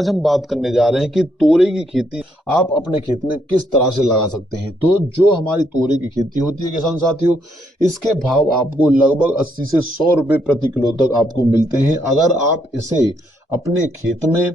आज हम बात करने जा रहे हैं कि तोरे की खेती आप अपने खेत में किस तरह से लगा सकते हैं। तो जो हमारी तोरे की खेती होती है किसान साथियों, इसके भाव आपको लगभग 80 से 100 रुपए प्रति किलो तक आपको मिलते हैं। अगर आप इसे अपने खेत में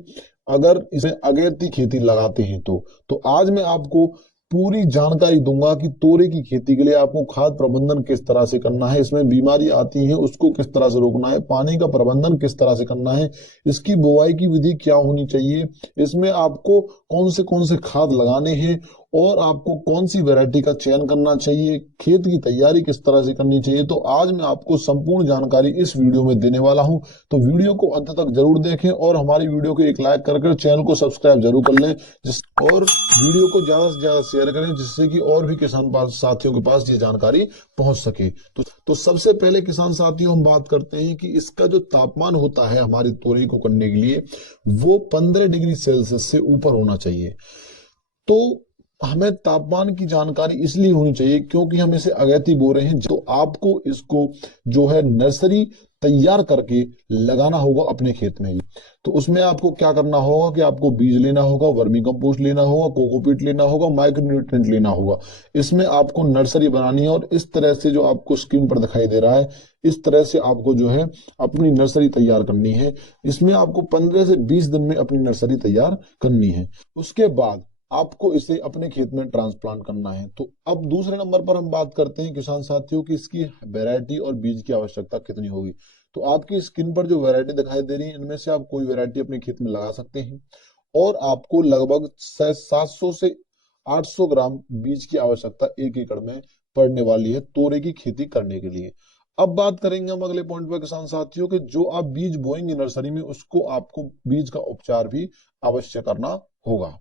अगर इसे अगेती खेती लगाते हैं तो आज मैं आपको पूरी जानकारी दूंगा कि तोरे की खेती के लिए आपको खाद प्रबंधन किस तरह से करना है, इसमें बीमारी आती है उसको किस तरह से रोकना है, पानी का प्रबंधन किस तरह से करना है, इसकी बुवाई की विधि क्या होनी चाहिए, इसमें आपको कौन से खाद लगाने हैं और आपको कौन सी वैरायटी का चयन करना चाहिए, खेत की तैयारी किस तरह से करनी चाहिए। तो आज मैं आपको संपूर्ण जानकारी इस वीडियो में देने वाला हूं। तो वीडियो को अंत तक जरूर देखें और हमारी वीडियो को एक लाइक करके चैनल को सब्सक्राइब जरूर कर लें और वीडियो को ज्यादा से ज्यादा शेयर करें जिससे कि और भी किसान साथियों के पास ये जानकारी पहुंच सके। तो सबसे पहले किसान साथियों हम बात करते हैं कि इसका जो तापमान होता है हमारी तोरई को करने के लिए वो 15 डिग्री सेल्सियस से ऊपर होना चाहिए। तो हमें तापमान की जानकारी इसलिए होनी चाहिए क्योंकि हम इसे अगैती बो रहे हैं। तो आपको इसको जो है नर्सरी तैयार करके लगाना होगा अपने खेत में ही। तो उसमें आपको क्या करना होगा कि आपको बीज लेना होगा, वर्मी कंपोस्ट लेना होगा, कोकोपीट लेना होगा, माइक्रोन्यूट्रिएंट लेना होगा। इसमें आपको नर्सरी बनानी है और इस तरह से जो आपको स्क्रीन पर दिखाई दे रहा है इस तरह से आपको जो है अपनी नर्सरी तैयार करनी है। इसमें आपको 15 से 20 दिन में अपनी नर्सरी तैयार करनी है। उसके बाद आपको इसे अपने खेत में ट्रांसप्लांट करना है। तो अब दूसरे नंबर पर हम बात करते हैं किसान साथियों की इसकी वैरायटी और बीज की आवश्यकता कितनी होगी। तो आपकी स्क्रीन पर जो वैरायटी दिखाई दे रही है इनमें से आप कोई वैरायटी अपने खेत में लगा सकते हैं और आपको लगभग 700 से 800 ग्राम बीज की आवश्यकता 1 एकड़ में पड़ने वाली है तोरे की खेती करने के लिए। अब बात करेंगे हम अगले पॉइंट पर किसान साथियों के जो आप बीज बोएंगे नर्सरी में उसको आपको बीज का उपचार भी अवश्य करना होगा।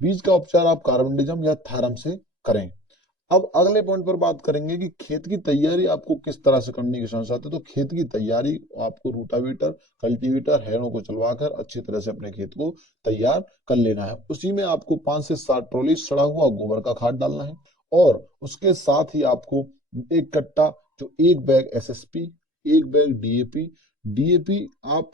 बीज का उपचार आप कार्बनडिज्म या थायरम से करें। अब अगले पॉइंट पर बात करेंगे कि खेत की तैयारी आपको किस तरह से करनी है किसान साथियों। तो खेत की तैयारी आपको रूटावीटर कल्टीवेटर हैरों को चलवाकर अच्छी तरह से अपने खेत को तैयार कर लेना है। उसी में आपको 5 से 7 ट्रॉली सड़ा हुआ गोबर का खाद डालना है और उसके साथ ही आपको एक कट्टा जो एक बैग एसएसपी, एक बैग डीएपी, डीएपी आप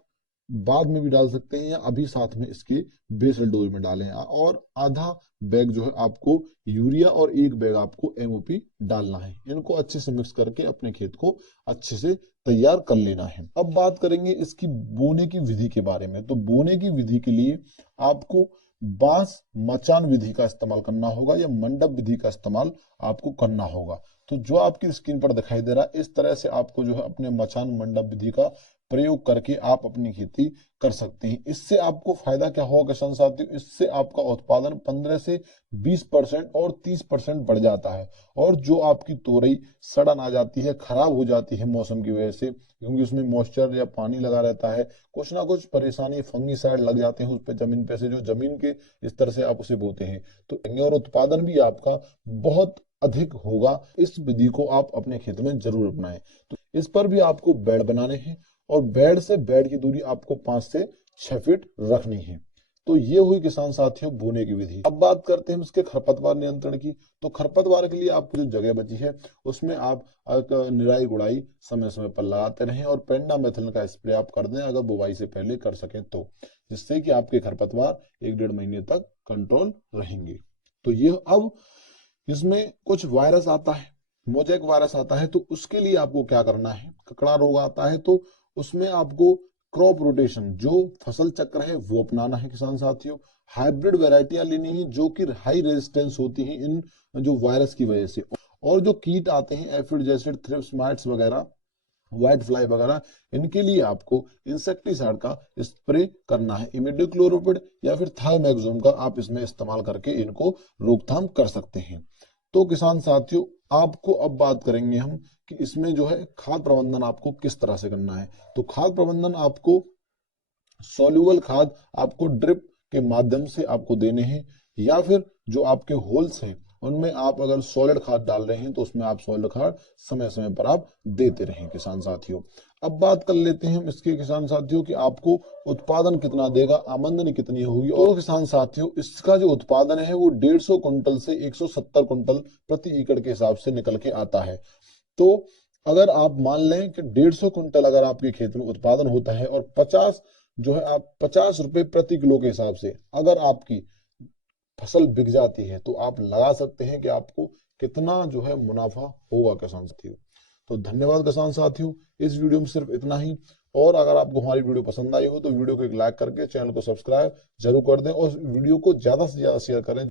बाद में भी डाल सकते हैं या अभी साथ में इसके बेसल डोज में डालें और आधा बैग जो है आपको यूरिया और एक बैग आपको एमओपी डालना है। इनको अच्छे से मिक्स करके अपने खेत को अच्छे से तैयार कर लेना है। अब बात करेंगे इसकी बोने की विधि के बारे में। तो बोने की विधि के लिए आपको बांस मचान विधि का इस्तेमाल करना होगा या मंडप विधि का इस्तेमाल आपको करना होगा। तो जो आपकी स्क्रीन पर दिखाई दे रहा है इस तरह से आपको जो है अपने मचान मंडप विधि का प्रयोग करके आप अपनी खेती कर सकते हैं। इससे आपको फायदा क्या होगा किसान साथियों, इससे आपका उत्पादन 15 से 20% और 30% बढ़ जाता है। और जो आपकी तोरई सड़न आ जाती है, खराब हो जाती है मौसम की वजह से क्योंकि उसमें मॉइस्चर या पानी लगा रहता है, कुछ ना कुछ परेशानी फंगीसाइड लग जाते हैं उस पे जमीन पे से जो जमीन के स्तर से आप उसे बोते हैं तो और उत्पादन भी आपका बहुत अधिक होगा। इस विधि को आप अपने खेत में जरूर अपनाएं। तो इस पर भी आपको बेड बनाने हैं और बेड से बेड की दूरी आपको 5 से 6 फीट रखनी है। तो ये हुई किसान साथियों बोने की विधि। अब बात करते हैं इसके खरपतवार नियंत्रण की। तो खरपतवार के लिए आपको जो जगह बची है उसमें आप निराई गुड़ाई समय समय पर लगाते रहें और पेंडामेथलिन का स्प्रे आप कर दें अगर बुवाई से पहले कर सकें तो, जिससे कि आपके खरपतवार 1-1.5 महीने तक कंट्रोल रहेंगे। तो ये अब इसमें कुछ वायरस आता है, मोजैक वायरस आता है, तो उसके लिए आपको क्या करना है। ककड़ा रोग आता है तो उसमें आपको क्रॉप रोटेशन जो फसल चक्र है वो अपनाना है किसान साथियों। हाइब्रिड वैरायटियां लेनी है जो कि हाई रेजिस्टेंस होती हैं इन जो वायरस की वजह से। और जो कीट आते हैं एफिड जैसे थ्रिप्स माइट्स वगैरह, व्हाइट फ्लाई वगैरह, इनके लिए आपको इंसेक्टिसाइड का स्प्रे करना है। इमिडाक्लोप्रिड या फिर थायोमेक्सोम का आप इसमें इस्तेमाल करके इनको रोकथाम कर सकते हैं। तो किसान साथियों आपको अब बात करेंगे हम कि इसमें जो है खाद प्रबंधन आपको किस तरह से करना है। तो खाद प्रबंधन आपको सॉल्यूबल खाद आपको ड्रिप के माध्यम से आपको देने हैं या फिर जो आपके होल्स हैं उनमें आप अगर सॉलिड खाद डाल रहे हैं तो उसमें आप सॉलिड खाद समय समय पर आप देते रहें किसान साथियों। अब बात कर लेते हैं हम इसके किसान साथियों कि आपको उत्पादन कितना देगा, आमदनी कितनी होगी। तो किसान साथियों इसका जो उत्पादन है वो 150 कुंटल से 170 कुंटल प्रति एकड़ के हिसाब से निकल के आता है। तो अगर आप मान लें कि 150 कुंटल अगर आपके खेत में उत्पादन होता है और 50 जो है आप 50 रुपए प्रति किलो के हिसाब से अगर आपकी फसल बिक जाती है तो आप लगा सकते हैं कि आपको कितना जो है मुनाफा होगा किसान साथियों। तो धन्यवाद किसान साथियों, इस वीडियो में सिर्फ इतना ही। और अगर आपको हमारी वीडियो पसंद आई हो तो वीडियो को एक लाइक करके चैनल को सब्सक्राइब जरूर कर दें और वीडियो को ज्यादा से ज्यादा शेयर करें।